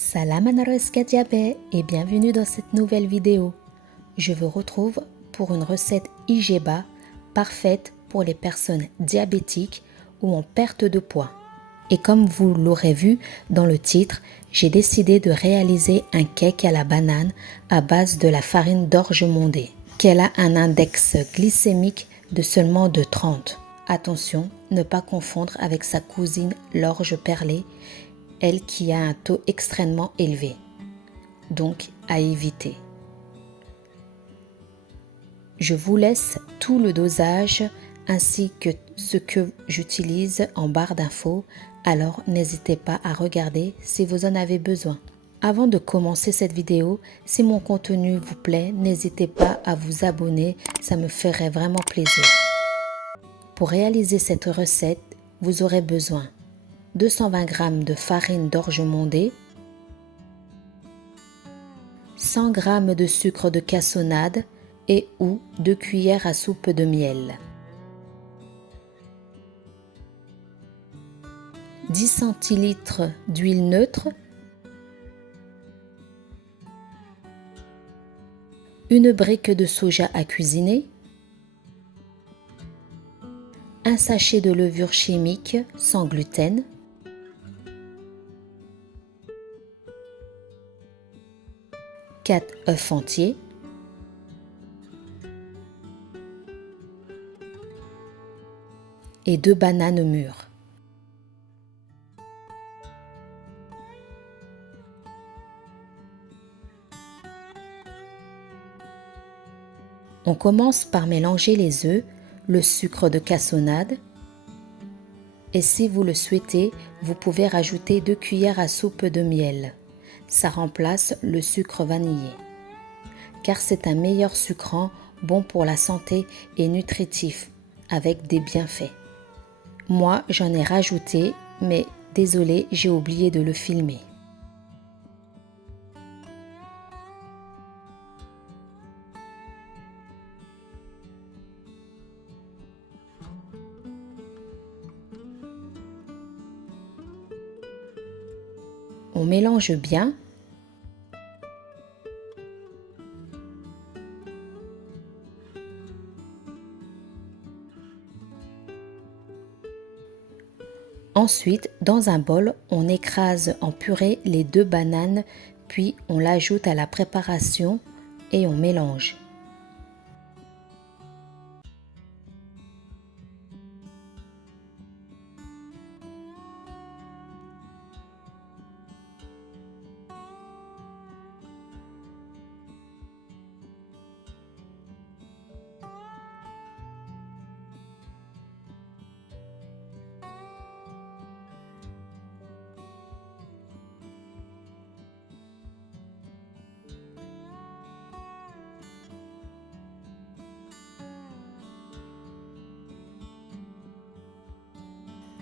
Salam Anaroska Diabé et bienvenue dans cette nouvelle vidéo. Je vous retrouve pour une recette IGEBA parfaite pour les personnes diabétiques ou en perte de poids. Et comme vous l'aurez vu dans le titre, j'ai décidé de réaliser un cake à la banane à base de la farine d'orge mondée, qu'elle a un index glycémique de seulement de 30. Attention, ne pas confondre avec sa cousine l'orge perlée, elle qui a un taux extrêmement élevé, donc à éviter. Je vous laisse tout le dosage ainsi que ce que j'utilise en barre d'infos, alors n'hésitez pas à regarder si vous en avez besoin. Avant de commencer cette vidéo, si mon contenu vous plaît, n'hésitez pas à vous abonner, ça me ferait vraiment plaisir. Pour réaliser cette recette, vous aurez besoin 220 g de farine d'orge mondée, 100 g de sucre de cassonade et ou 2 cuillères à soupe de miel, 10 centilitres d'huile neutre, une brique de soja à cuisiner, un sachet de levure chimique sans gluten, quatre œufs entiers, et 2 bananes mûres. On commence par mélanger les œufs, le sucre de cassonade, et si vous le souhaitez, vous pouvez rajouter 2 cuillères à soupe de miel. Ça remplace le sucre vanillé, car c'est un meilleur sucrant, bon pour la santé et nutritif, avec des bienfaits. Moi, j'en ai rajouté, mais désolé, j'ai oublié de le filmer. On mélange bien. Ensuite, dans un bol, on écrase en purée les 2 bananes, puis on l'ajoute à la préparation et on mélange.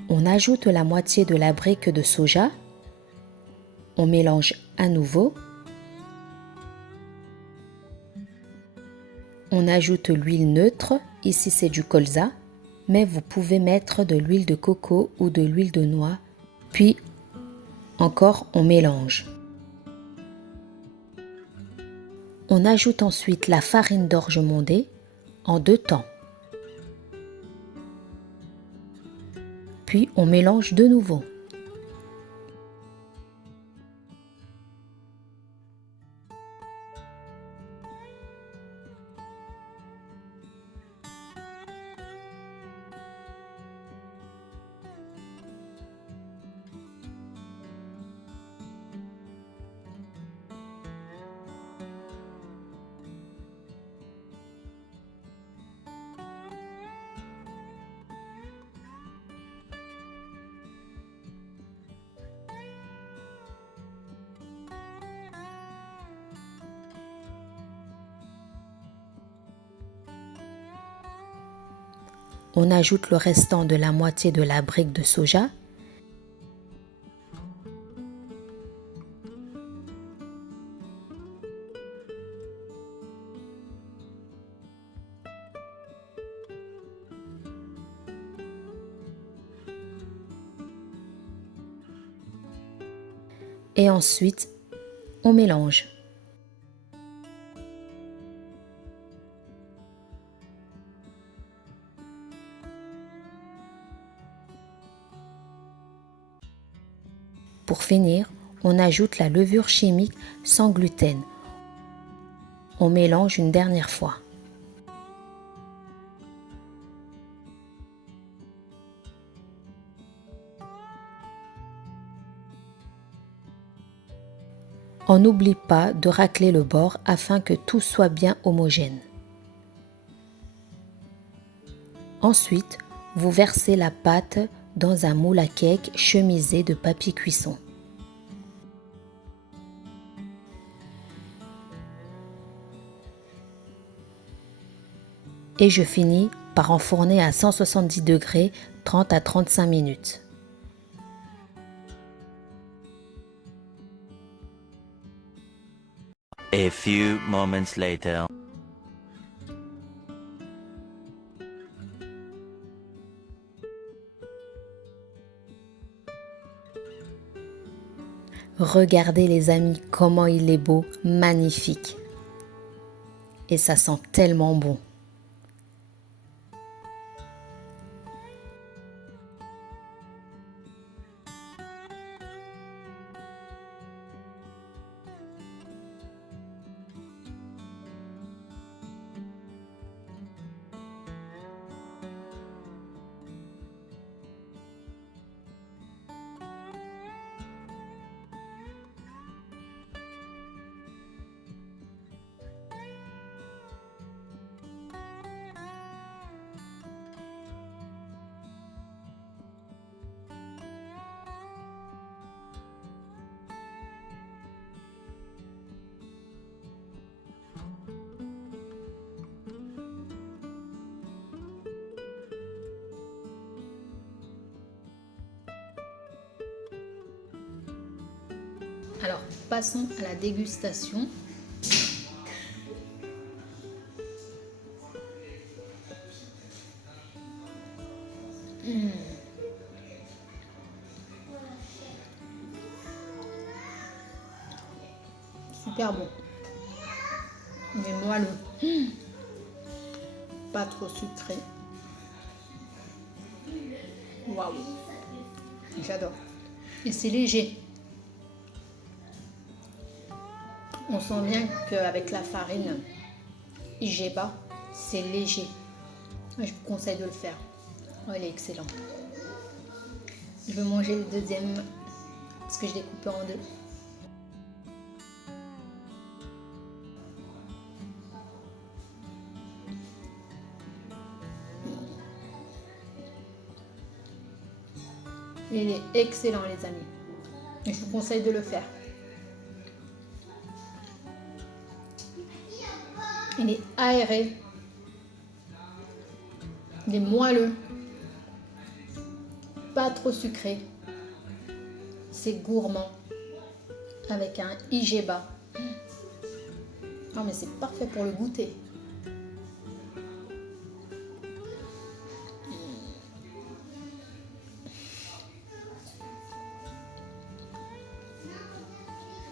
On ajoute la moitié de la brique de soja. On mélange à nouveau. On ajoute l'huile neutre, ici c'est du colza, mais vous pouvez mettre de l'huile de coco ou de l'huile de noix. Puis encore on mélange. On ajoute ensuite la farine d'orge mondée en 2 temps. Puis on mélange de nouveau. On ajoute le restant de la moitié de la brique de soja. et ensuite on mélange. Pour finir, on ajoute la levure chimique sans gluten. On mélange une dernière fois. On n'oublie pas de racler le bord afin que tout soit bien homogène. Ensuite, vous versez la pâte dans un moule à cake chemisé de papier cuisson. Et je finis par enfourner à 170 degrés 30 à 35 minutes. A few moments later. Regardez les amis, comment il est beau, magnifique. Et ça sent tellement bon. Alors, passons à la dégustation. Super bon. Mais moelleux. Pas trop sucré. Waouh. J'adore. Et c'est léger. On sent bien qu'avec la farine Igeba, c'est léger. Je vous conseille de le faire. Oh, il est excellent. Je vais manger le deuxième parce que je l'ai coupé en deux. Il est excellent les amis. Et je vous conseille de le faire. Il est aéré. Il est moelleux. Pas trop sucré. C'est gourmand. Avec un Igeba. Non mais c'est parfait pour le goûter.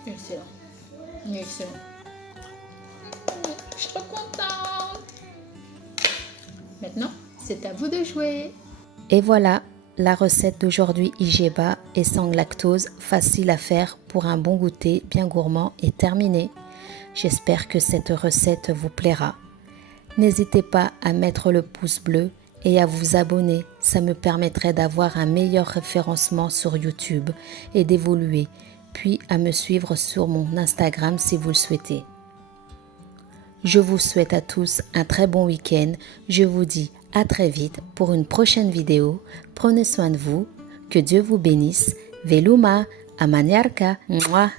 Excellent. Excellent. Je suis trop contente. Maintenant, c'est à vous de jouer. Et voilà, la recette d'aujourd'hui Igeba et sans lactose, facile à faire pour un bon goûter bien gourmand est terminée. J'espère que cette recette vous plaira. N'hésitez pas à mettre le pouce bleu et à vous abonner, ça me permettrait d'avoir un meilleur référencement sur YouTube et d'évoluer, puis à me suivre sur mon Instagram si vous le souhaitez. Je vous souhaite à tous un très bon week-end. Je vous dis à très vite pour une prochaine vidéo. Prenez soin de vous. Que Dieu vous bénisse. Veluma, Amaniarka. Mouah.